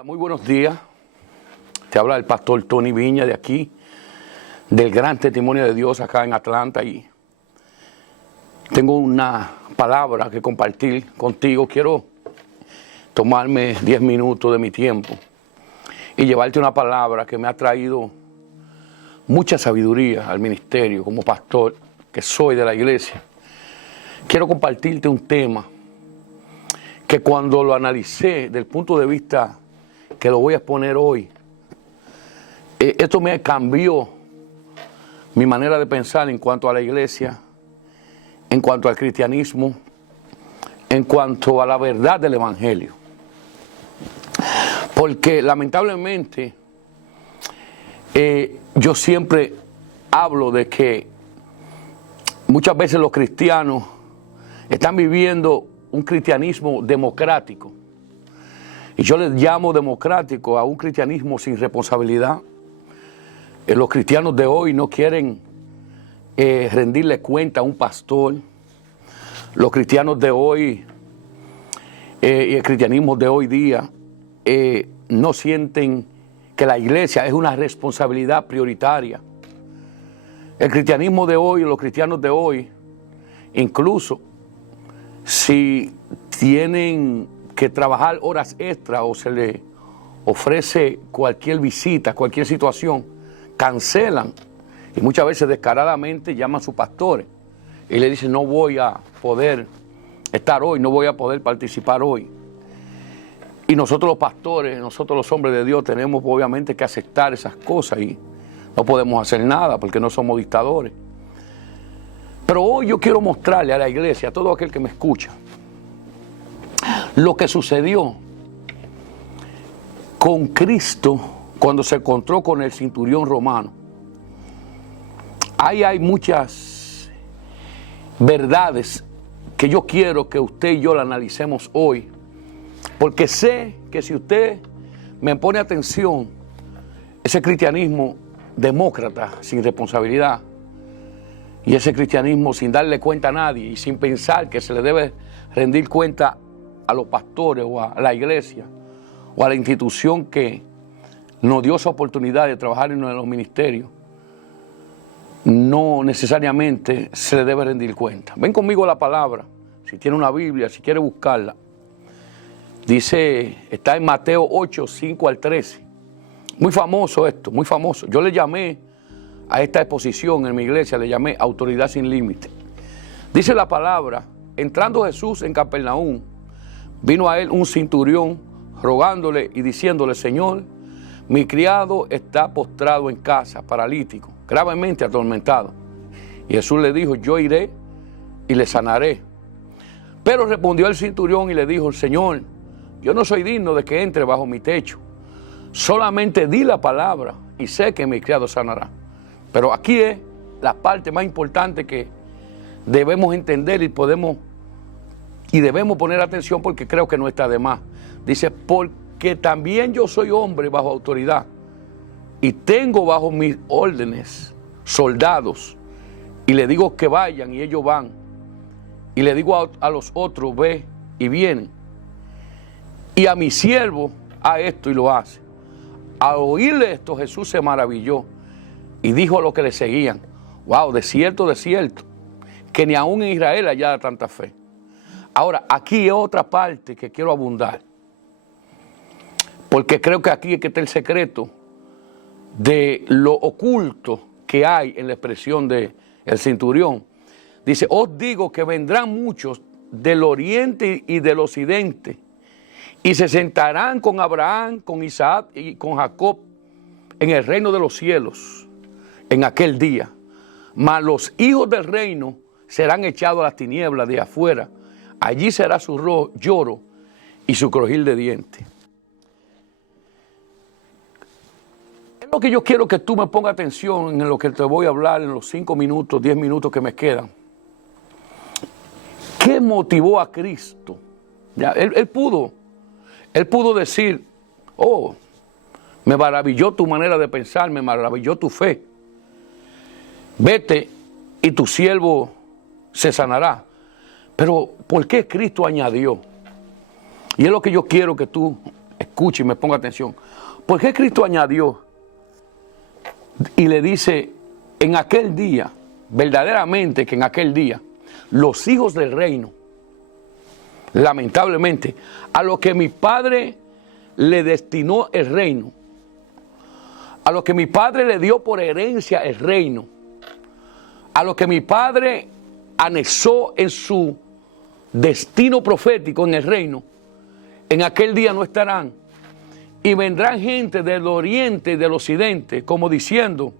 Hola, muy buenos días. Te habla el pastor Tony Viña de aquí, del Gran Testimonio de Dios acá en Atlanta, y tengo una palabra que compartir contigo. Quiero tomarme 10 minutos de mi tiempo y llevarte una palabra que me ha traído mucha sabiduría al ministerio como pastor que soy de la iglesia. Quiero compartirte un tema que cuando lo analicé del punto de vista que lo voy a exponer hoy, esto me cambió mi manera de pensar en cuanto a la iglesia, en cuanto al cristianismo, en cuanto a la verdad del evangelio. Porque lamentablemente yo siempre hablo de que muchas veces los cristianos están viviendo un cristianismo democrático. Y yo les llamo democrático a un cristianismo sin responsabilidad. Los cristianos de hoy no quieren rendirle cuenta a un pastor. Los cristianos de hoy y el cristianismo de hoy día no sienten que la iglesia es una responsabilidad prioritaria. El cristianismo de hoy, los cristianos de hoy, incluso si tienen que trabajar horas extras o se les ofrece cualquier visita, cualquier situación, cancelan y muchas veces descaradamente llaman a sus pastores y le dicen: no voy a poder estar hoy, no voy a poder participar hoy. Y nosotros los pastores, nosotros los hombres de Dios tenemos obviamente que aceptar esas cosas y no podemos hacer nada porque no somos dictadores. Pero hoy yo quiero mostrarle a la iglesia, a todo aquel que me escucha, lo que sucedió con Cristo cuando se encontró con el centurión romano. Ahí hay muchas verdades que yo quiero que usted y yo la analicemos hoy, porque sé que si usted me pone atención, ese cristianismo demócrata, sin responsabilidad, y ese cristianismo sin darle cuenta a nadie y sin pensar que se le debe rendir cuenta a los pastores o a la iglesia o a la institución que nos dio esa oportunidad de trabajar en los ministerios, no necesariamente se le debe rendir cuenta. Ven conmigo a la palabra, si tiene una Biblia, si quiere buscarla. Dice, está en Mateo 8, 5 al 13. Muy famoso esto, muy famoso. Yo le llamé a esta exposición en mi iglesia, le llamé Autoridad sin Límite. Dice la palabra: entrando Jesús en Capernaum, vino a él un centurión rogándole y diciéndole: Señor, mi criado está postrado en casa, paralítico, gravemente atormentado. Y Jesús le dijo: yo iré y le sanaré. Pero respondió el centurión y le dijo: Señor, yo no soy digno de que entre bajo mi techo. Solamente di la palabra y sé que mi criado sanará. Pero aquí es la parte más importante que debemos entender y debemos poner atención, porque creo que no está de más. Dice: porque también yo soy hombre bajo autoridad y tengo bajo mis órdenes soldados, y le digo que vayan y ellos van, y le digo a los otros: ve y vienen, y a mi siervo a esto y lo hace. Al oírle esto, Jesús se maravilló y dijo a los que le seguían: wow, de cierto, que ni aún en Israel haya tanta fe. Ahora, aquí hay otra parte que quiero abundar, porque creo que aquí es que está el secreto de lo oculto que hay en la expresión del centurión. Dice: os digo que vendrán muchos del oriente y del occidente, y se sentarán con Abraham, con Isaac y con Jacob en el reino de los cielos en aquel día. Mas los hijos del reino serán echados a las tinieblas de afuera. Allí será su lloro y su crujir de dientes. Es lo que yo quiero que tú me pongas atención en lo que te voy a hablar en los 5 minutos, 10 minutos que me quedan. ¿Qué motivó a Cristo? Ya, él pudo decir: oh, me maravilló tu manera de pensar, me maravilló tu fe. Vete y tu siervo se sanará. Pero ¿por qué Cristo añadió? Y es lo que yo quiero que tú escuche y me ponga atención. ¿Por qué Cristo añadió y le dice en aquel día, verdaderamente que en aquel día, los hijos del reino, lamentablemente, a los que mi Padre le destinó el reino, a los que mi Padre le dio por herencia el reino, a los que mi Padre anexó en su destino profético en el reino, en aquel día no estarán. Y vendrán gente del oriente y del occidente, como diciendo,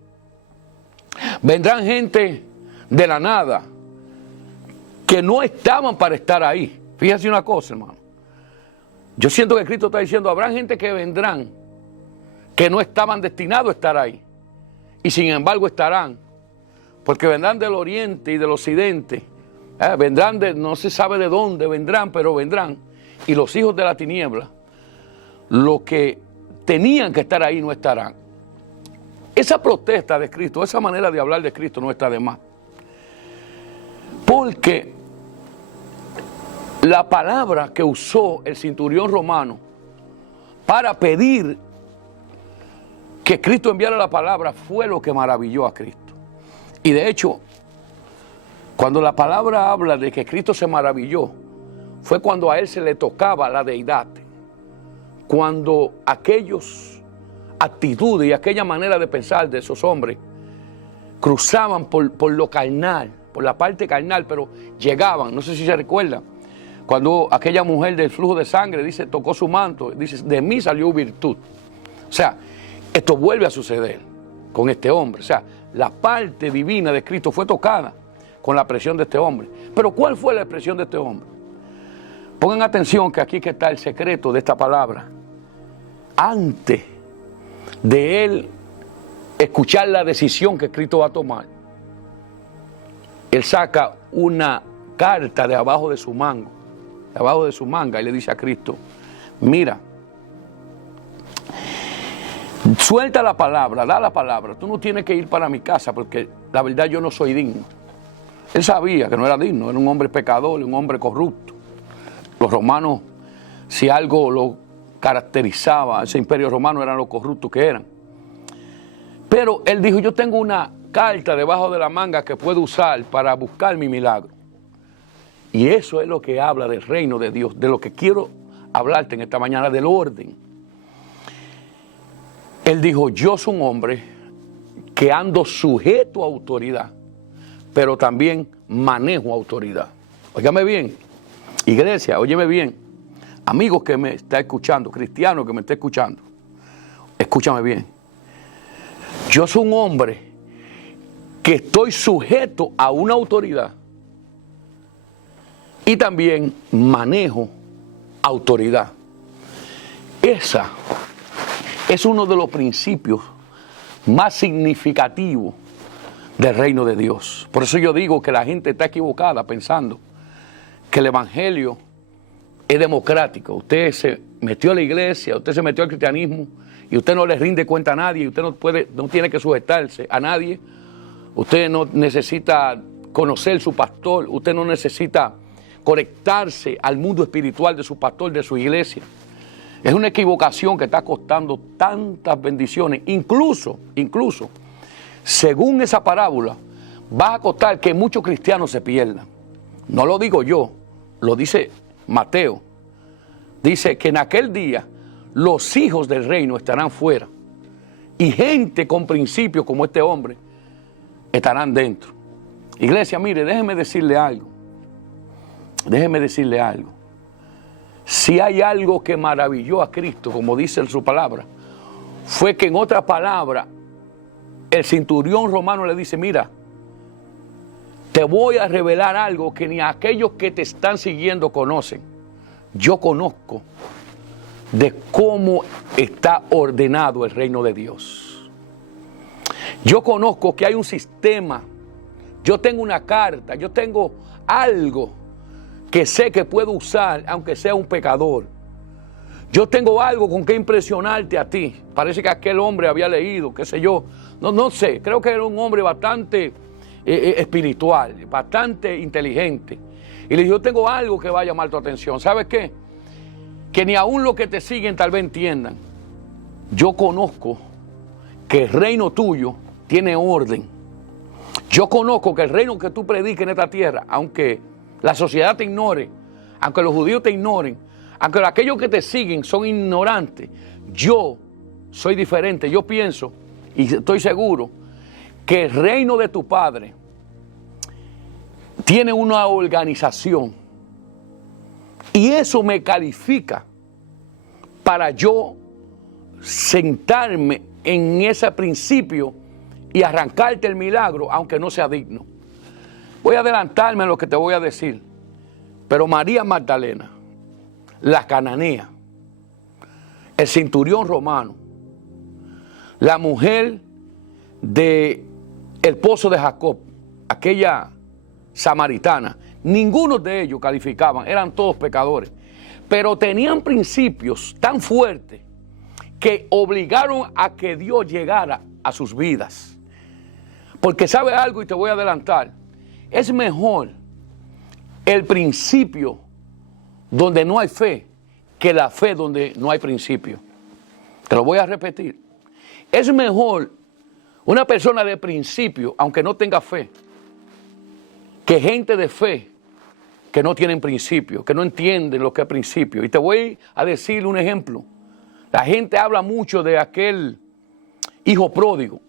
vendrán gente de la nada, que no estaban para estar ahí. Fíjese una cosa, hermano. Yo siento que Cristo está diciendo, habrá gente que vendrán, que no estaban destinados a estar ahí. Y sin embargo estarán, porque vendrán del oriente y del occidente. Vendrán de, no se sabe de dónde vendrán, pero vendrán. Y los hijos de la tiniebla, los que tenían que estar ahí, no estarán. Esa protesta de Cristo, esa manera de hablar de Cristo no está de más. Porque la palabra que usó el centurión romano para pedir que Cristo enviara la palabra fue lo que maravilló a Cristo. Y de hecho, cuando la palabra habla de que Cristo se maravilló, fue cuando a él se le tocaba la deidad. Cuando aquellas actitudes y aquella manera de pensar de esos hombres cruzaban por lo carnal, por la parte carnal, pero llegaban, no sé si se recuerda, cuando aquella mujer del flujo de sangre, dice, tocó su manto, dice, de mí salió virtud. O sea, esto vuelve a suceder con este hombre. O sea, la parte divina de Cristo fue tocada con la presión de este hombre. Pero ¿cuál fue la expresión de este hombre? Pongan atención que aquí que está el secreto de esta palabra. Antes de él escuchar la decisión que Cristo va a tomar, él saca una carta de abajo de su mango, de abajo de su manga, y le dice a Cristo, mira, suelta la palabra, da la palabra, tú no tienes que ir para mi casa porque la verdad yo no soy digno. Él sabía que no era digno, era un hombre pecador, un hombre corrupto. Los romanos, si algo lo caracterizaba, ese imperio romano, eran los corruptos que eran. Pero él dijo, yo tengo una carta debajo de la manga que puedo usar para buscar mi milagro. Y eso es lo que habla del reino de Dios, de lo que quiero hablarte en esta mañana, del orden. Él dijo, yo soy un hombre que ando sujeto a autoridad, pero también manejo autoridad. Óigame bien, iglesia, óyeme bien, amigos que me está escuchando, cristianos que me está escuchando, escúchame bien. Yo soy un hombre que estoy sujeto a una autoridad y también manejo autoridad. Esa es uno de los principios más significativos del reino de Dios. Por eso yo digo que la gente está equivocada pensando que el evangelio es democrático. Usted se metió a la iglesia, usted se metió al cristianismo y usted no le rinde cuenta a nadie, usted no tiene que sujetarse a nadie, usted no necesita conocer su pastor, usted no necesita conectarse al mundo espiritual de su pastor, de su iglesia. Es una equivocación que está costando tantas bendiciones. Incluso, según esa parábola, va a costar que muchos cristianos se pierdan. No lo digo yo, lo dice Mateo. Dice que en aquel día los hijos del reino estarán fuera y gente con principios como este hombre estarán dentro. Iglesia, mire, déjeme decirle algo. Si hay algo que maravilló a Cristo, como dice en su palabra, fue que en otra palabra el centurión romano le dice, mira, te voy a revelar algo que ni aquellos que te están siguiendo conocen. Yo conozco de cómo está ordenado el reino de Dios. Yo conozco que hay un sistema, yo tengo una carta, yo tengo algo que sé que puedo usar aunque sea un pecador. Yo tengo algo con que impresionarte a ti. Parece que aquel hombre había leído, qué sé yo, no sé, creo que era un hombre bastante espiritual, bastante inteligente. Y le dijo, yo tengo algo que va a llamar tu atención. ¿Sabes qué? que ni aún los que te siguen tal vez entiendan. Yo conozco que el reino tuyo tiene orden. Yo conozco que el reino que tú predicas en esta tierra, aunque la sociedad te ignore, aunque los judíos te ignoren, aunque aquellos que te siguen son ignorantes, yo soy diferente. Yo pienso y estoy seguro que el reino de tu Padre tiene una organización y eso me califica para yo sentarme en ese principio y arrancarte el milagro, aunque no sea digno. Voy a adelantarme a lo que te voy a decir, pero María Magdalena, la cananea, el centurión romano, la mujer del pozo de Jacob, aquella samaritana, ninguno de ellos calificaban, eran todos pecadores, pero tenían principios tan fuertes que obligaron a que Dios llegara a sus vidas. Porque sabe algo, y te voy a adelantar, es mejor el principio donde no hay fe que la fe donde no hay principio. Te lo voy a repetir. Es mejor una persona de principio, aunque no tenga fe, que gente de fe que no tienen principio, que no entienden lo que es principio. Y te voy a decir un ejemplo. La gente habla mucho de aquel hijo pródigo.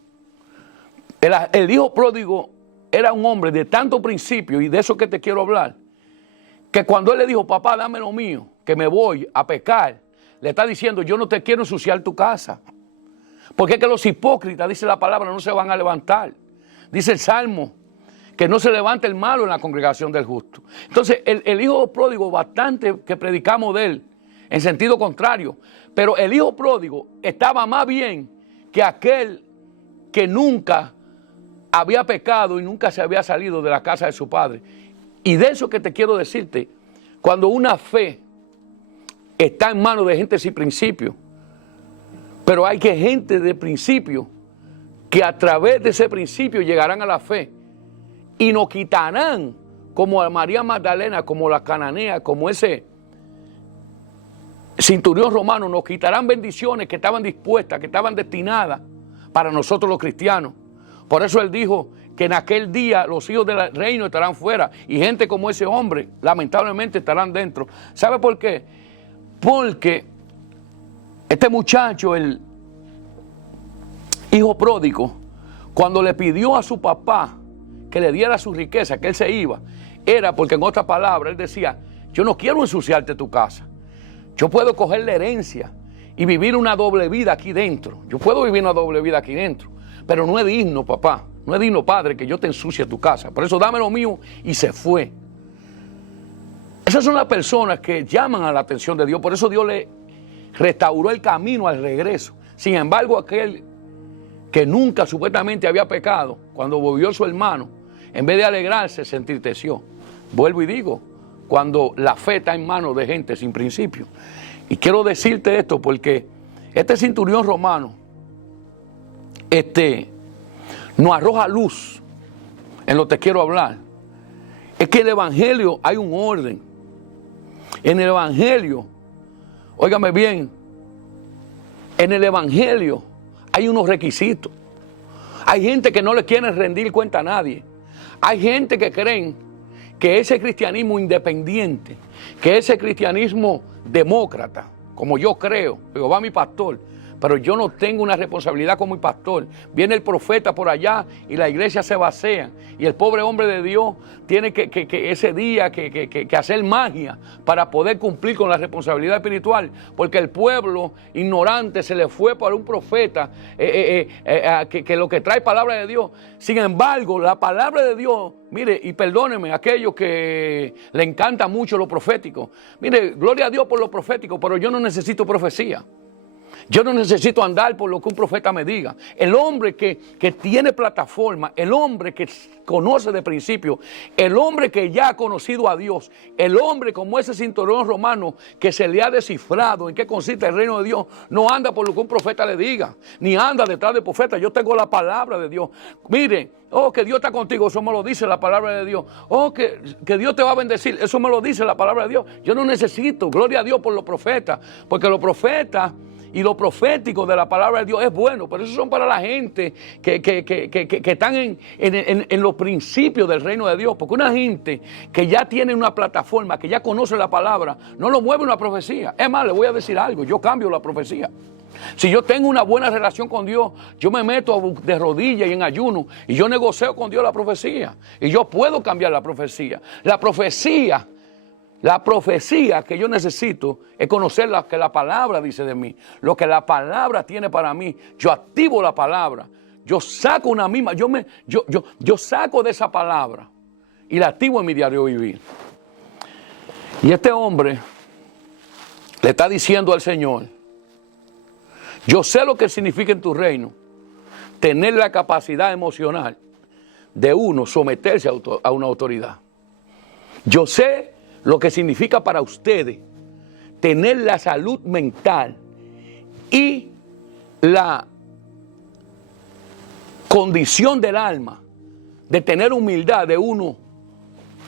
El hijo pródigo era un hombre de tanto principio, y de eso que te quiero hablar, que cuando él le dijo, papá, dame lo mío, que me voy a pecar, le está diciendo, yo no te quiero ensuciar tu casa. Porque es que los hipócritas, dice la palabra, no se van a levantar. Dice el Salmo, que no se levanta el malo en la congregación del justo. Entonces, el hijo pródigo, bastante que predicamos de él, en sentido contrario, pero el hijo pródigo estaba más bien que aquel que nunca había pecado y nunca se había salido de la casa de su padre. Y de eso que te quiero decirte, cuando una fe está en manos de gente sin principio, pero hay que gente de principio que a través de ese principio llegarán a la fe y nos quitarán, como a María Magdalena, como la cananea, como ese centurión romano, nos quitarán bendiciones que estaban dispuestas, que estaban destinadas para nosotros los cristianos. Por eso él dijo que en aquel día los hijos del reino estarán fuera y gente como ese hombre lamentablemente estarán dentro. ¿Sabe por qué? Porque este muchacho, el hijo pródigo, cuando le pidió a su papá que le diera su riqueza, que él se iba, era porque, en otras palabras, él decía, yo no quiero ensuciarte tu casa. Yo puedo coger la herencia y vivir una doble vida aquí dentro. Yo puedo vivir una doble vida aquí dentro, pero no es digno, papá, no es digno, padre, que yo te ensucie tu casa. Por eso dame lo mío, y se fue. Esas son las personas que llaman a la atención de Dios. Por eso Dios le restauró el camino al regreso. Sin embargo, aquel que nunca supuestamente había pecado, cuando volvió su hermano, en vez de alegrarse, se entristeció. Vuelvo y digo, cuando la fe está en manos de gente sin principio. Y quiero decirte esto porque este centurión romano nos arroja luz en lo que quiero hablar. Es que en el evangelio hay un orden. En el evangelio, óigame bien, en el evangelio hay unos requisitos. Hay gente que no le quiere rendir cuenta a nadie. Hay gente que creen que ese cristianismo independiente, que ese cristianismo demócrata, como yo creo, Jehová mi pastor, pero yo no tengo una responsabilidad como mi pastor. Viene el profeta por allá y la iglesia se vacía. Y el pobre hombre de Dios tiene que ese día que hacer magia para poder cumplir con la responsabilidad espiritual. Porque el pueblo ignorante se le fue por un profeta que lo que trae palabra de Dios. Sin embargo, la palabra de Dios, mire, y perdónenme aquellos que le encanta mucho lo profético. Mire, gloria a Dios por lo profético, pero yo no necesito profecía. Yo no necesito andar por lo que un profeta me diga. El hombre que tiene plataforma, el hombre que conoce de principio, el hombre que ya ha conocido a Dios, el hombre como ese cinturón romano que se le ha descifrado en qué consiste el reino de Dios, no anda por lo que un profeta le diga, ni anda detrás de profeta. Yo tengo la palabra de Dios. Mire, oh, que Dios está contigo, eso me lo dice la palabra de Dios. Oh, que Dios te va a bendecir, eso me lo dice la palabra de Dios. Yo no necesito, gloria a Dios por los profetas, porque los profetas y lo profético de la palabra de Dios es bueno, pero eso son para la gente que están en los principios del reino de Dios. Porque una gente que ya tiene una plataforma, que ya conoce la palabra, no lo mueve una profecía. Es más, le voy a decir algo, yo cambio la profecía. Si yo tengo una buena relación con Dios, yo me meto de rodillas y en ayuno y yo negocio con Dios la profecía. Y yo puedo cambiar la profecía. La profecía que yo necesito es conocer lo que la palabra dice de mí, lo que la palabra tiene para mí. Yo activo la palabra, yo saco una misma, yo saco de esa palabra y la activo en mi diario vivir. Y este hombre le está diciendo al Señor: yo sé lo que significa en tu reino tener la capacidad emocional de uno someterse a una autoridad. Yo sé lo que significa para ustedes tener la salud mental y la condición del alma de tener humildad de uno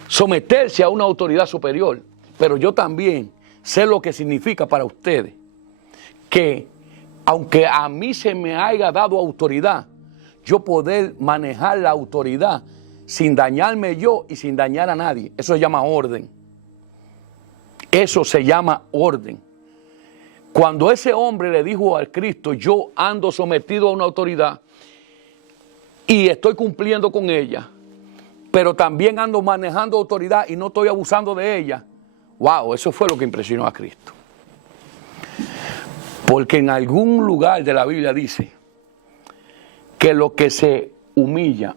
someterse a una autoridad superior. Pero yo también sé lo que significa para ustedes que aunque a mí se me haya dado autoridad, yo poder manejar la autoridad sin dañarme yo y sin dañar a nadie. Eso se llama orden. Eso se llama orden. Cuando ese hombre le dijo al Cristo: yo ando sometido a una autoridad y estoy cumpliendo con ella, pero también ando manejando autoridad y no estoy abusando de ella. Wow, eso fue lo que impresionó a Cristo. Porque en algún lugar de la Biblia dice que los que se humillan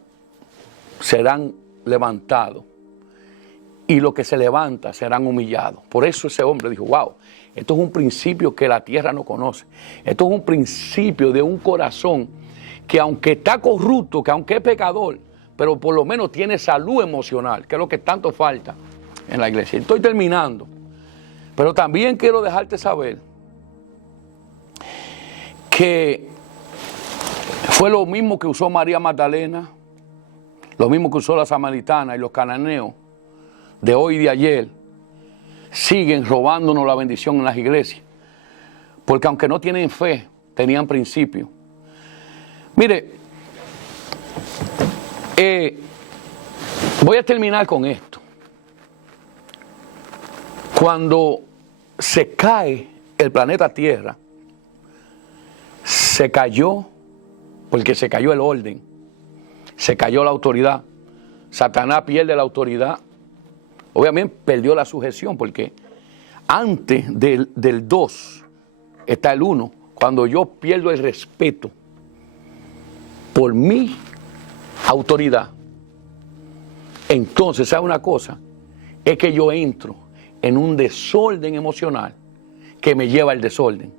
serán levantados y los que se levantan serán humillados. Por eso ese hombre dijo: wow, esto es un principio que la tierra no conoce. Esto es un principio de un corazón que aunque está corrupto, que aunque es pecador, pero por lo menos tiene salud emocional, que es lo que tanto falta en la iglesia. Estoy terminando, pero también quiero dejarte saber que fue lo mismo que usó María Magdalena, lo mismo que usó la samaritana y los cananeos de hoy y de ayer. Siguen robándonos la bendición en las iglesias, porque aunque no tienen fe, tenían principio. Mire, voy a terminar con esto. Cuando se cae el planeta Tierra, se cayó porque se cayó el orden, se cayó la autoridad. Satanás pierde la autoridad. Obviamente perdió la sujeción, porque antes del 2 está el 1. Cuando yo pierdo el respeto por mi autoridad, entonces, ¿sabe una cosa? Es que yo entro en un desorden emocional que me lleva al desorden.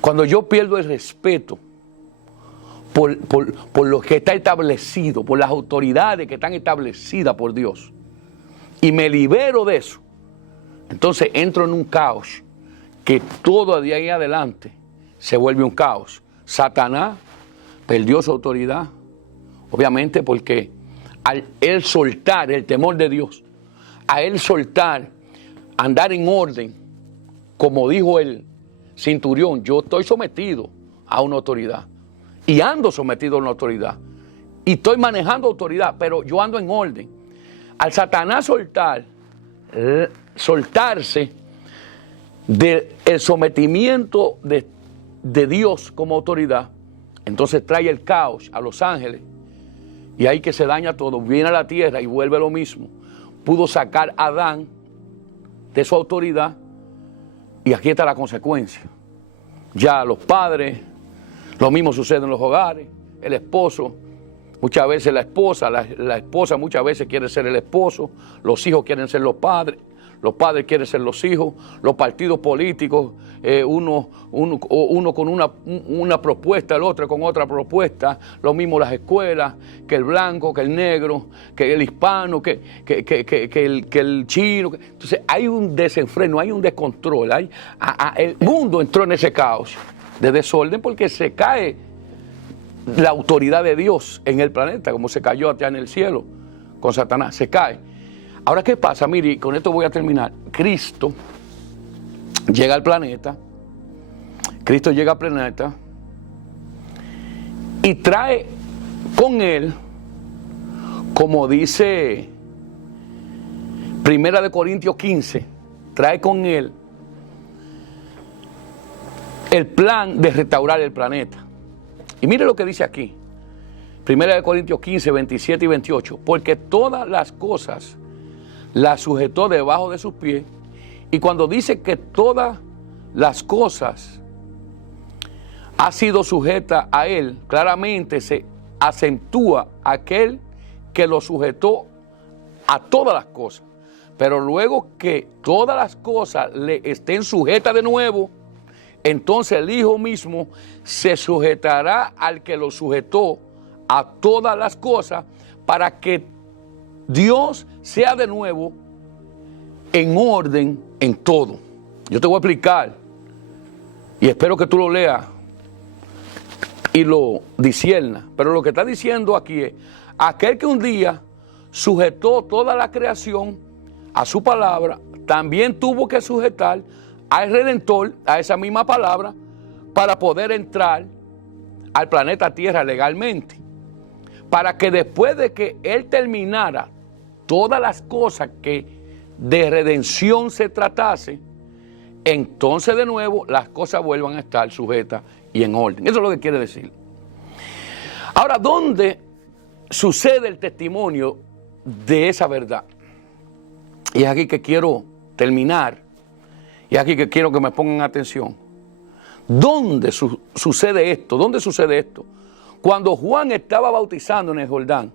Cuando yo pierdo el respeto por lo que está establecido, por las autoridades que están establecidas por Dios, y me libero de eso, entonces entro en un caos que todo de ahí adelante se vuelve un caos. Satanás perdió su autoridad, obviamente, porque al él soltar el temor de Dios, a él soltar andar en orden, como dijo el centurión: yo estoy sometido a una autoridad y ando sometido a una autoridad y estoy manejando autoridad, pero yo ando en orden. Al Satanás soltarse del sometimiento de Dios como autoridad, entonces trae el caos a los ángeles y ahí que se daña todo. Viene a la tierra y vuelve lo mismo. Pudo sacar a Adán de su autoridad y aquí está la consecuencia. Ya los padres, lo mismo sucede en los hogares. El esposo, muchas veces la esposa muchas veces quiere ser el esposo, los hijos quieren ser los padres, los padres quieren ser los hijos, los partidos políticos, uno con una propuesta, el otro con otra propuesta, lo mismo las escuelas, que el blanco, que el negro, que el hispano, que el chino. Entonces hay un desenfreno, hay un descontrol, el mundo entró en ese caos de desorden porque se cae la autoridad de Dios en el planeta, como se cayó allá en el cielo con Satanás, se cae. Ahora, ¿qué pasa? Mire, con esto voy a terminar. Cristo llega al planeta y trae con él, como dice 1 Corintios 15, trae con él el plan de restaurar el planeta. Y mire lo que dice aquí, 1 Corintios 15, 27 y 28, porque todas las cosas las sujetó debajo de sus pies. Y cuando dice que todas las cosas ha sido sujeta a él, claramente se acentúa aquel que lo sujetó a todas las cosas. Pero luego que todas las cosas le estén sujetas de nuevo, entonces el Hijo mismo se sujetará al que lo sujetó a todas las cosas, para que Dios sea de nuevo en orden en todo. Yo te voy a explicar y espero que tú lo leas y lo disciernas. Pero lo que está diciendo aquí es: aquel que un día sujetó toda la creación a su palabra, también tuvo que sujetar al Redentor a esa misma palabra para poder entrar al planeta Tierra legalmente. Para que después de que Él terminara todas las cosas que de redención se tratase, entonces de nuevo las cosas vuelvan a estar sujetas y en orden. Eso es lo que quiere decir. Ahora, ¿dónde sucede el testimonio de esa verdad? Y es aquí que quiero terminar, y es aquí que quiero que me pongan atención. ¿Dónde sucede esto? ¿Dónde sucede esto? Cuando Juan estaba bautizando en el Jordán,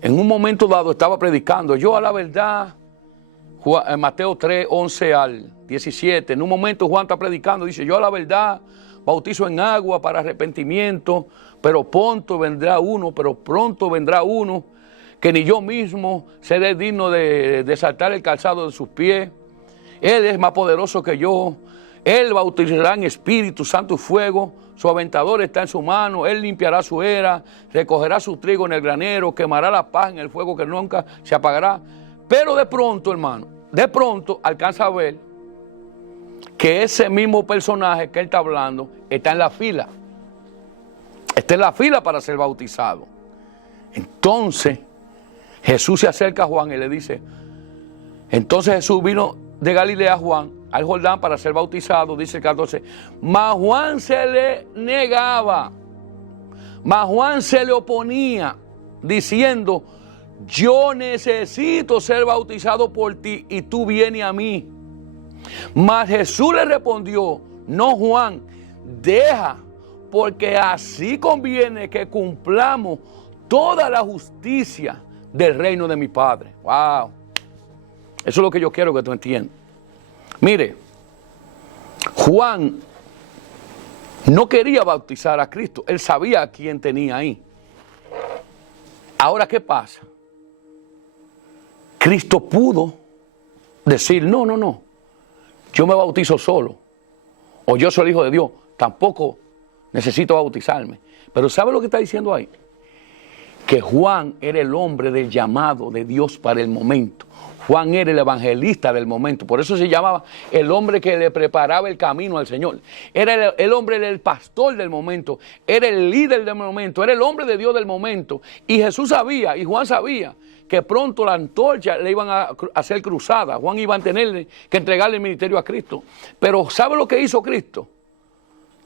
en un momento dado estaba predicando. Yo a la verdad, Mateo 3, 11 al 17, en un momento Juan está predicando, dice: yo a la verdad bautizo en agua para arrepentimiento, pero pronto vendrá uno que ni yo mismo seré digno de desatar el calzado de sus pies. Él es más poderoso que yo. Él bautizará en Espíritu Santo y fuego. Su aventador está en su mano. Él limpiará su era, recogerá su trigo en el granero, quemará la paz en el fuego que nunca se apagará. Pero de pronto, hermano, alcanza a ver que ese mismo personaje que él está hablando está en la fila. Está en la fila para ser bautizado. Entonces Jesús se acerca a Juan y le dice, entonces Jesús vino de Galilea a Juan, al Jordán, para ser bautizado, dice el 14, mas Juan se le negaba, mas Juan se le oponía, diciendo, yo necesito ser bautizado por ti y tú vienes a mí. Mas Jesús le respondió, no, Juan, deja, porque así conviene que cumplamos toda la justicia del reino de mi Padre. Wow. Eso es lo que yo quiero que tú entiendas. Mire, Juan no quería bautizar a Cristo. Él sabía a quién tenía ahí. Ahora, ¿qué pasa? Cristo pudo decir, no, yo me bautizo solo. O yo soy el Hijo de Dios. Tampoco necesito bautizarme. Pero ¿sabe lo que está diciendo ahí? Que Juan era el hombre del llamado de Dios para el momento. Juan era el evangelista del momento. Por eso se llamaba el hombre que le preparaba el camino al Señor. Era el hombre, el pastor del momento. Era el líder del momento. Era el hombre de Dios del momento. Y Jesús sabía, y Juan sabía, que pronto la antorcha le iban a hacer cruzada. Juan iba a tener que entregarle el ministerio a Cristo. Pero ¿sabe lo que hizo Cristo?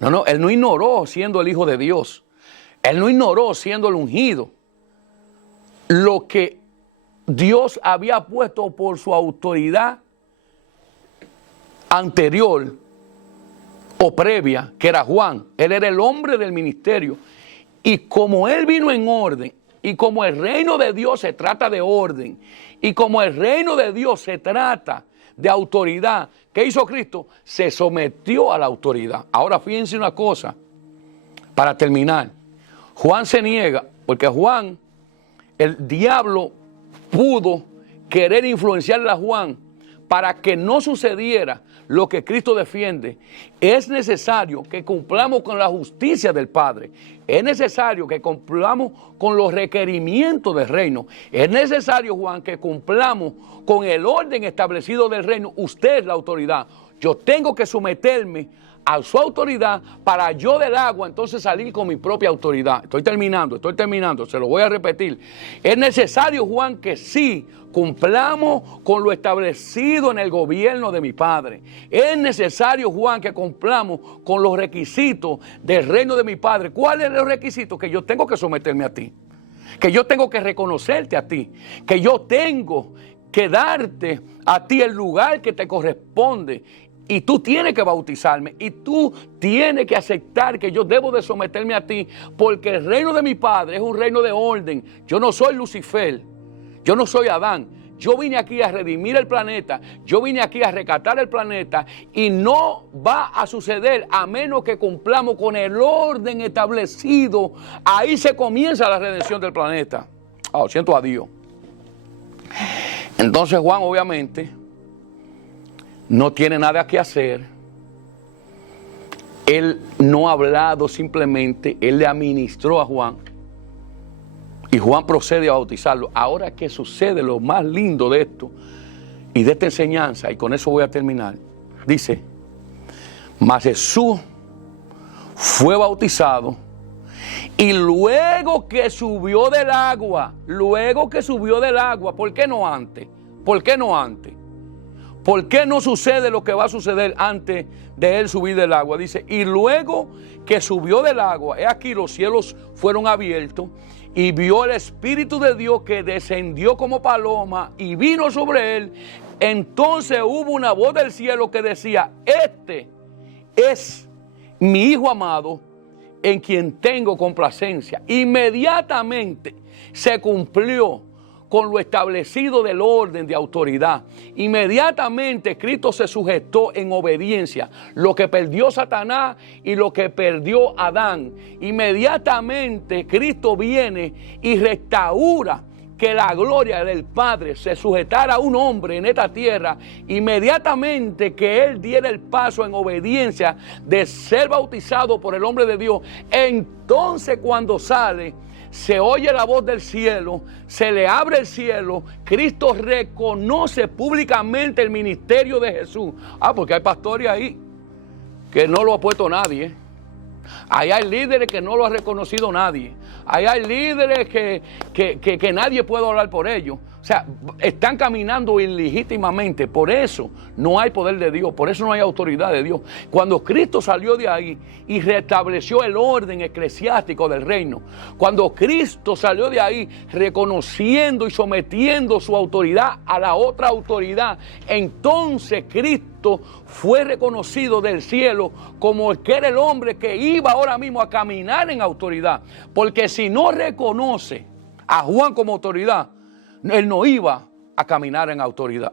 No, él no ignoró siendo el Hijo de Dios. Él no ignoró siendo el ungido lo que Dios había puesto por su autoridad anterior o previa, que era Juan. Él era el hombre del ministerio. Y como él vino en orden, Y como el reino de Dios se trata de orden, y como el reino de Dios se trata de autoridad, ¿qué hizo Cristo? Se sometió a la autoridad. Ahora fíjense una cosa, para terminar. Juan se niega, porque Juan, el diablo pudo querer influenciarle a Juan para que no sucediera lo que Cristo defiende. Es necesario que cumplamos con la justicia del Padre. Es necesario que cumplamos con los requerimientos del reino. Es necesario, Juan, que cumplamos con el orden establecido del reino. Usted es la autoridad. Yo tengo que someterme a su autoridad para yo del agua entonces salir con mi propia autoridad. Estoy terminando, se lo voy a repetir. Es necesario, Juan, que sí cumplamos con lo establecido en el gobierno de mi Padre. Es necesario, Juan, que cumplamos con los requisitos del reino de mi Padre. ¿Cuáles son los requisitos? Que yo tengo que someterme a ti, que yo tengo que reconocerte a ti, que yo tengo que darte a ti el lugar que te corresponde. Y tú tienes que bautizarme, y tú tienes que aceptar que yo debo de someterme a ti, porque el reino de mi Padre es un reino de orden. Yo no soy Lucifer, yo no soy Adán. Yo vine aquí a redimir el planeta, yo vine aquí a rescatar el planeta, y no va a suceder a menos que cumplamos con el orden establecido. Ahí se comienza la redención del planeta. Siento a Dios. Entonces Juan, obviamente, no tiene nada que hacer. Él no ha hablado, simplemente él le administró a Juan, y Juan procede a bautizarlo. Ahora, ¿qué sucede? Lo más lindo de esto y de esta enseñanza, y con eso voy a terminar, dice: mas Jesús fue bautizado, y luego que subió del agua, ¿por qué no antes? ¿Por qué no antes? ¿Por qué no sucede lo que va a suceder antes de él subir del agua? Dice: y luego que subió del agua, he aquí los cielos fueron abiertos, y vio el Espíritu de Dios que descendió como paloma y vino sobre él. Entonces hubo una voz del cielo que decía: este es mi Hijo amado, en quien tengo complacencia. Inmediatamente se cumplió con lo establecido del orden de autoridad. Inmediatamente Cristo se sujetó en obediencia. Lo que perdió Satanás y lo que perdió Adán. Inmediatamente Cristo viene y restaura que la gloria del Padre se sujetara a un hombre en esta tierra. Inmediatamente que Él diera el paso en obediencia de ser bautizado por el hombre de Dios, entonces cuando sale, se oye la voz del cielo, se le abre el cielo, Cristo reconoce públicamente el ministerio de Jesús. Porque hay pastores ahí que no lo ha puesto nadie. Ahí hay líderes que no lo ha reconocido nadie. Ahí hay líderes que nadie puede hablar por ellos. O sea, están caminando ilegítimamente. Por eso no hay poder de Dios. Por eso no hay autoridad de Dios. Cuando Cristo salió de ahí y restableció el orden eclesiástico del reino, cuando Cristo salió de ahí reconociendo y sometiendo su autoridad a la otra autoridad, entonces Cristo fue reconocido del cielo como el que era el hombre que iba ahora mismo a caminar en autoridad. Porque si no reconoce a Juan como autoridad, él no iba a caminar en autoridad.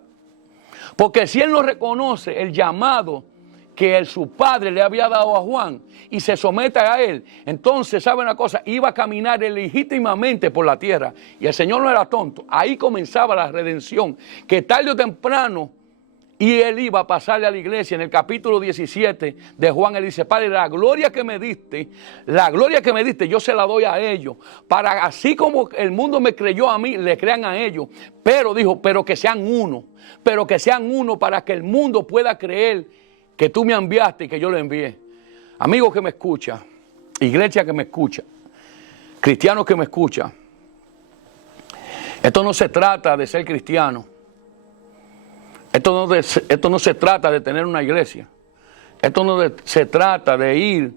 Porque si él no reconoce el llamado que su padre le había dado a Juan y se somete a él, entonces, ¿sabe una cosa? Iba a caminar ilegítimamente por la tierra. Y el Señor no era tonto. Ahí comenzaba la redención, que tarde o temprano, y él iba a pasarle a la iglesia. En el capítulo 17 de Juan, él dice: Padre, la gloria que me diste, yo se la doy a ellos, para así como el mundo me creyó a mí, le crean a ellos. Pero dijo, pero que sean uno para que el mundo pueda creer que tú me enviaste y que yo lo envié. Amigo que me escucha, iglesia que me escucha, cristianos que me escucha, esto no se trata de ser cristiano. Esto no se trata de tener una iglesia. Esto no se trata de ir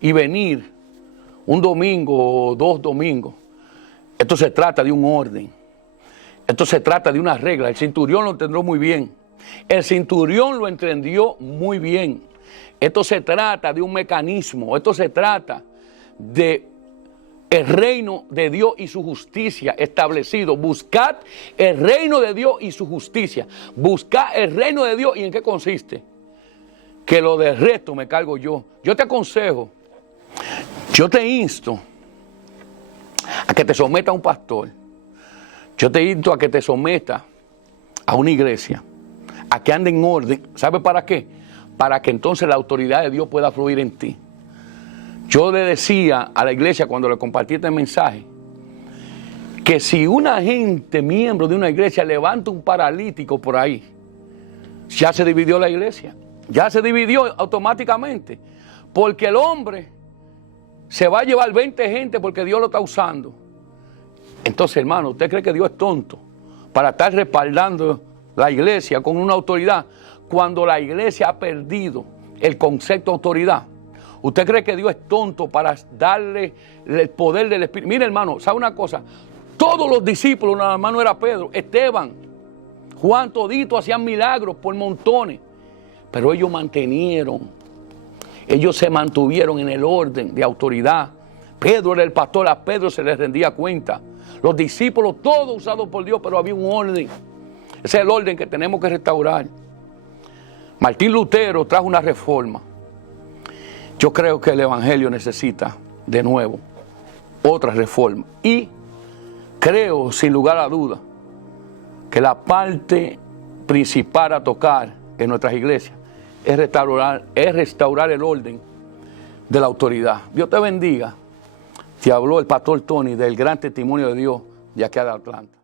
y venir un domingo o 2 domingos. Esto se trata de un orden. Esto se trata de una regla. El centurión lo entendió muy bien. Esto se trata de un mecanismo. Esto se trata de el reino de Dios y su justicia establecido. Buscad el reino de Dios y su justicia. Buscad el reino de Dios. ¿Y en qué consiste? Que lo del resto me cargo yo. Yo te aconsejo, yo te insto a que te sometas a un pastor. Yo te insto a que te sometas a una iglesia, a que ande en orden. ¿Sabe para qué? Para que entonces la autoridad de Dios pueda fluir en ti. Yo le decía a la iglesia cuando le compartí este mensaje, que si una gente, miembro de una iglesia, levanta un paralítico por ahí, ya se dividió la iglesia. Ya se dividió automáticamente. Porque el hombre se va a llevar 20 gente porque Dios lo está usando. Entonces, hermano, ¿usted cree que Dios es tonto para estar respaldando la iglesia con una autoridad cuando la iglesia ha perdido el concepto de autoridad? ¿Usted cree que Dios es tonto para darle el poder del Espíritu? Mire, hermano, ¿sabe una cosa? Todos los discípulos, nada más no era Pedro, Esteban, Juan, todito hacían milagros por montones. Pero ellos se mantuvieron en el orden de autoridad. Pedro era el pastor, a Pedro se les rendía cuenta. Los discípulos, todos usados por Dios, pero había un orden. Ese es el orden que tenemos que restaurar. Martín Lutero trajo una reforma. Yo creo que el evangelio necesita, de nuevo, otra reforma. Y creo, sin lugar a duda, que la parte principal a tocar en nuestras iglesias es restaurar el orden de la autoridad. Dios te bendiga. Te habló el pastor Tony del gran testimonio de Dios de aquí de Atlanta.